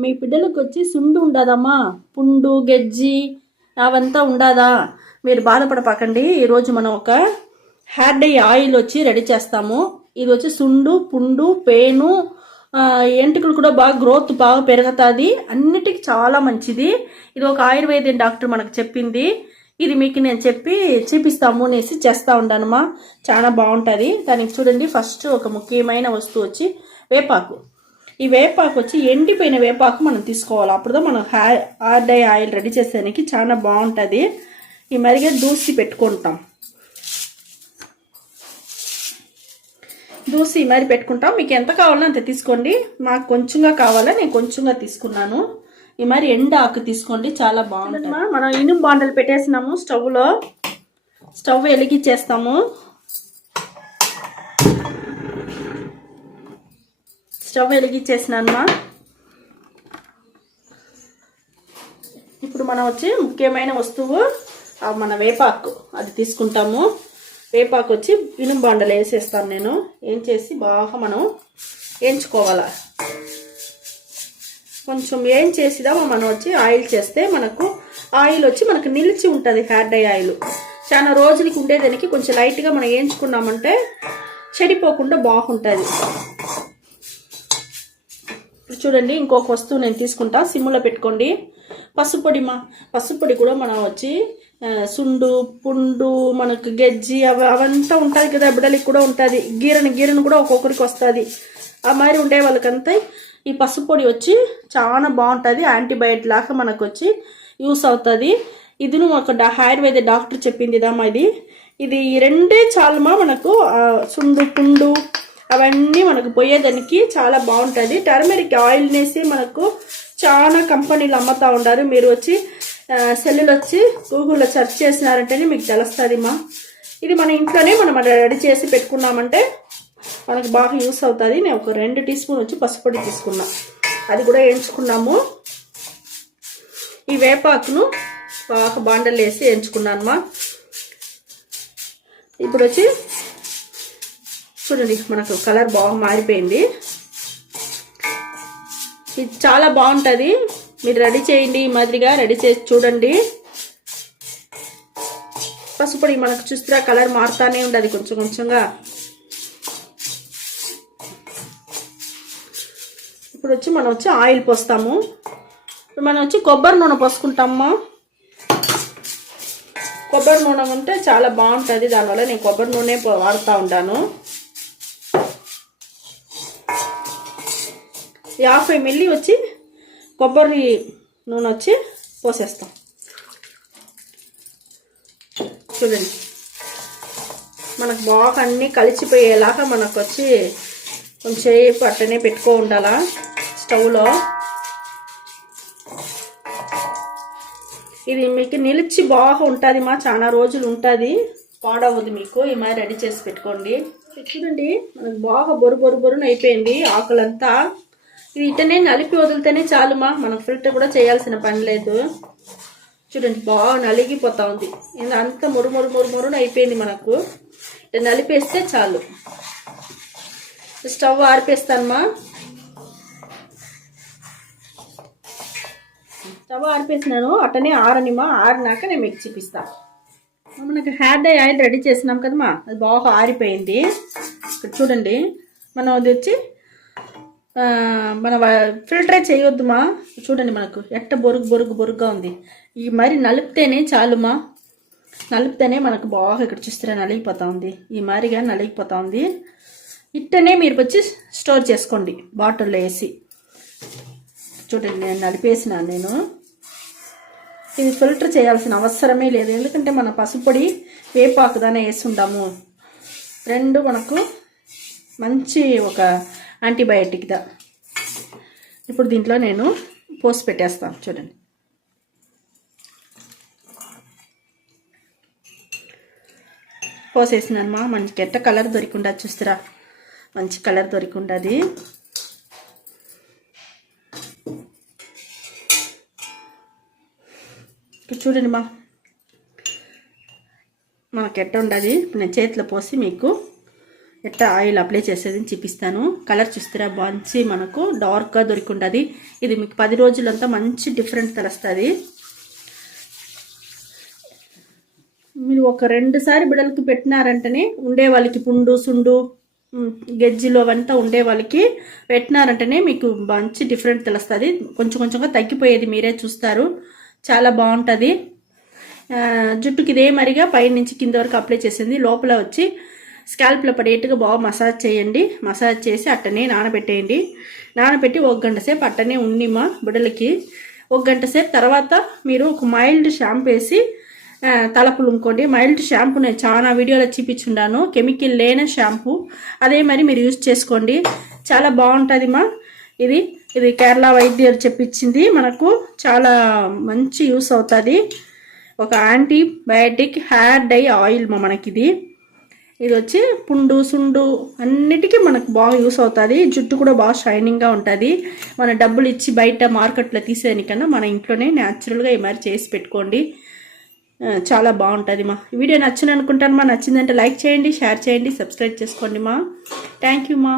మీ బిడ్డలకు వచ్చి సుండు ఉండదమ్మా, పుండు గెజ్జి అవంతా ఉండదా? మీరు బాధపడపాకండి. ఈరోజు మనం ఒక హెయిర్ డై ఆయిల్ వచ్చి రెడీ చేస్తాము. ఇది వచ్చి సుండు, పుండు, పేను, ఎంటుకలు కూడా బాగా గ్రోత్ బాగా పెరుగుతుంది. అన్నిటికీ చాలా మంచిది. ఇది ఒక ఆయుర్వేదిక్ డాక్టర్ మనకు చెప్పింది. ఇది మీకు నేను చెప్పి చూపిస్తాము అనేసి చేస్తూ ఉంటానమ్మా. చాలా బాగుంటుంది. దానికి చూడండి, ఫస్ట్ ఒక ముఖ్యమైన వస్తువు వచ్చి వేపాకు. ఈ వేపాకు వచ్చి ఎండిపోయిన వేపాకు మనం తీసుకోవాలి. అప్పుడుదా మనం హెయిర్ డై ఆయిల్ రెడీ చేసేదానికి చాలా బాగుంటుంది. ఈ మరిగా దూసి పెట్టుకుంటాం. దూసి మరి పెట్టుకుంటాం. మీకు ఎంత కావాలో అంత తీసుకోండి. మాకు కొంచెంగా కావాలా, నేను కొంచెంగా తీసుకున్నాను. ఈ మరి ఎండ ఆకు తీసుకోండి, చాలా బాగుంటుంది. మనం ఇనుము బాండలు పెట్టేసినాము. స్టవ్ వెలిగించేస్తాము. స్టవ్ వెలిగించేసినానమ్మా. ఇప్పుడు మనం వచ్చి ముఖ్యమైన వస్తువు మన వేపాకు, అది తీసుకుంటాము. వేపాకు వచ్చి ఇనుము బాండలు వేసేస్తాను నేను. ఏం చేసి బాగా మనం వేయించుకోవాలా. కొంచెం ఏం చేసిదా మనం వచ్చి ఆయిల్ చేస్తే మనకు ఆయిల్ వచ్చి మనకు నిలిచి ఉంటుంది. హెయిర్ డై ఆయిల్ చాలా రోజులకి ఉండేదానికి కొంచెం లైట్గా మనం వేయించుకున్నామంటే చెడిపోకుండా బాగుంటుంది. చూడండి, ఇంకొక వస్తువు నేను తీసుకుంటా. సిమ్లో పెట్టుకోండి. పసుపొడి కూడా మనం వచ్చి సుండు, పుండు, మనకు గెజ్జి అవంతా ఉంటుంది కదా, బిడ్డలకి కూడా ఉంటుంది. గీరను కూడా ఒక్కొక్కరికి వస్తుంది. ఆ మరి ఉండే వాళ్ళకంతా ఈ పసుపొడి వచ్చి చాలా బాగుంటుంది. యాంటీబయాటిక్ లాగా మనకు వచ్చి యూస్ అవుతుంది. ఇది ఒక ఆయుర్వేద డాక్టర్ చెప్పింది ఇదమ్మా. ఇది రెండే చాలమా మనకు సుండు, పుండు అవన్నీ మనకు పోయేదానికి చాలా బాగుంటుంది. టర్మరిక్ ఆయిల్ వేసి మనకు చాలా కంపెనీలు అమ్ముతూ ఉంటారు. మీరు వచ్చి సెల్లులు వచ్చి గూగుల్లో సెర్చ్ చేసినారంటేనే మీకు తెలుస్తుందిమ్మా. ఇది మన ఇంట్లోనే మనం రెడీ చేసి పెట్టుకున్నామంటే మనకు బాగా యూస్ అవుతుంది. నేను ఒక 2 టీ స్పూన్ వచ్చి పసుపొడి తీసుకున్నా. అది కూడా వేయించుకున్నాము. ఈ వేపాకును బాగా బాండలు వేసి వేయించుకున్నానమ్మా. ఇప్పుడు వచ్చి చూడండి, మనకు కలర్ బాగా మారిపోయింది. ఇది చాలా బాగుంటుంది. మీరు రెడీ చేయండి. ఈ మాదిరిగా రెడీ చేసి చూడండి. పసుపొడి మనకు చూస్తే కలర్ మారుతానే ఉండదు కొంచెం కొంచెంగా. ఇప్పుడు వచ్చి మనం వచ్చి ఆయిల్ పోస్తాము. ఇప్పుడు మనం వచ్చి కొబ్బరి నూనె పోసుకుంటామమ్మా. కొబ్బరి నూనె ఉంటే చాలా బాగుంటుంది. దానివల్ల నేను కొబ్బరి నూనె వాడుతూ ఉంటాను. 50 మిల్లీ వచ్చి కొబ్బరి నూనె వచ్చి పోసేస్తాం. చూడండి, మనకు బాగా అన్నీ కలిసిపోయేలాగా మనకు వచ్చి కొంచెం అట్టనే పెట్టుకో ఉండాలా స్టవ్లో. ఇది మీకు నిలిచి బాగా ఉంటుంది మా, చాలా రోజులు ఉంటుంది, పాడవద్దు మీకు. ఈ மாதிரி రెడీ చేసి పెట్టుకోండి. చూడండి, మనకు బాగా బొరున అయిపోయింది ఆకులంతా. ఇది ఇటనే నలిపి వదిలితేనే చాలుమా, మనం ఫిల్టర్ కూడా చేయాల్సిన పని లేదు. చూడండి, బాగా నలిగిపోతా ఉంది. అంతా మొరున అయిపోయింది మనకు. ఇట్లా నలిపేస్తే చాలు. స్టవ్ ఆర్పేస్తానమ్మా. స్టవ్ ఆర్పేసినాను. అట్టనే ఆరనిమా. ఆరినాక నేను మీకు చూపిస్తాను. మనకు హెయిర్ డై ఆయిల్ రెడీ చేసినాం కదమ్మా, అది బాగా ఆరిపోయింది. ఇక్కడ చూడండి, మనం అది వచ్చి మన ఫిల్టరే చేయొద్దుమా. చూడండి, మనకు ఎట్ట బొరుగుగా ఉంది. ఈ మరి నలిపితేనే చాలుమా. నలిపితేనే మనకు బాగా ఇక్కడ చూస్తే నలిగిపోతా ఉంది. ఈ మారిగా నలిగిపోతా ఉంది. ఇట్టనే మీరు వచ్చి స్టోర్ చేసుకోండి బాటిల్లో వేసి. చూడండి, నేను నలిపేసినాను. నేను ఇది ఫిల్టర్ చేయాల్సిన అవసరమే లేదు. ఎందుకంటే మన పసుపొడి వేపాకుదానే వేసి ఉంటాము. రెండు మనకు మంచి ఒక యాంటీబయాటిక్దా. ఇప్పుడు దీంట్లో నేను పోసి పెట్టేస్తాను. చూడండి, పోసేసినానమ్మా. మంచి ఎట్ట కలర్ దొరికిండా చూస్తారా, మంచి కలర్ దొరికిండది. చూడండి మా, మనకు ఎట్ట ఉండదు. నేను చేతిలో పోసి మీకు ఎట్లా ఆయిల్ అప్లై చేసేది చూపిస్తాను. కలర్ చూస్తారా మంచి మనకు డార్క్గా దొరికింటుంది. ఇది మీకు 10 రోజులంతా మంచి డిఫరెంట్ తెలుస్తుంది. మీరు ఒక 2 సారి బిడ్డలకి పెట్టినారంటేనే ఉండే వాళ్ళకి పుండు సుండు గెజ్జిలో అవంతా ఉండే వాళ్ళకి పెట్టినారంటేనే మీకు మంచి డిఫరెంట్ తెలుస్తుంది. కొంచెం కొంచెంగా తగ్గిపోయేది మీరే చూస్తారు. చాలా బాగుంటుంది. జుట్టుకి ఇదే మరిగా పైనుంచి కింద వరకు అప్లై చేసింది. లోపల వచ్చి స్కాల్ప్లో పడేట్టుగా బాగా మసాజ్ చేయండి. మసాజ్ చేసి అట్టనే నానబెట్టేయండి. నానబెట్టి 1 గంట సేపు అట్టనే ఉండిమా బిడ్డలకి. 1 గంట సేపు తర్వాత మీరు ఒక మైల్డ్ షాంపూ వేసి తలపులు ఇంకోండి. మైల్డ్ షాంపూ నేను చాలా వీడియోలో చూపించున్నాను. కెమికల్ లేని షాంపూ అదే మరి మీరు యూజ్ చేసుకోండి. చాలా బాగుంటుంది మా. ఇది కేరళ వైద్యులు చెప్పించింది. మనకు చాలా మంచి యూస్ అవుతుంది. ఒక యాంటీబయాటిక్ హెయిర్ డై ఆయిల్ మా మనకిది. ఇది వచ్చి పుండు సుండు అన్నిటికీ మనకు బాగా యూస్ అవుతుంది. జుట్టు కూడా బాగా షైనింగ్గా ఉంటుంది. మన డబ్బులు ఇచ్చి బయట మార్కెట్లో తీసేదానికన్నా మన ఇంట్లోనే న్యాచురల్గా ఈ మరి చేసి పెట్టుకోండి. చాలా బాగుంటుంది మా. వీడియో నచ్చింది అనుకుంటాను మా. నచ్చిందంటే లైక్ చేయండి, షేర్ చేయండి, సబ్స్క్రైబ్ చేసుకోండి మా. థ్యాంక్ యూ మా.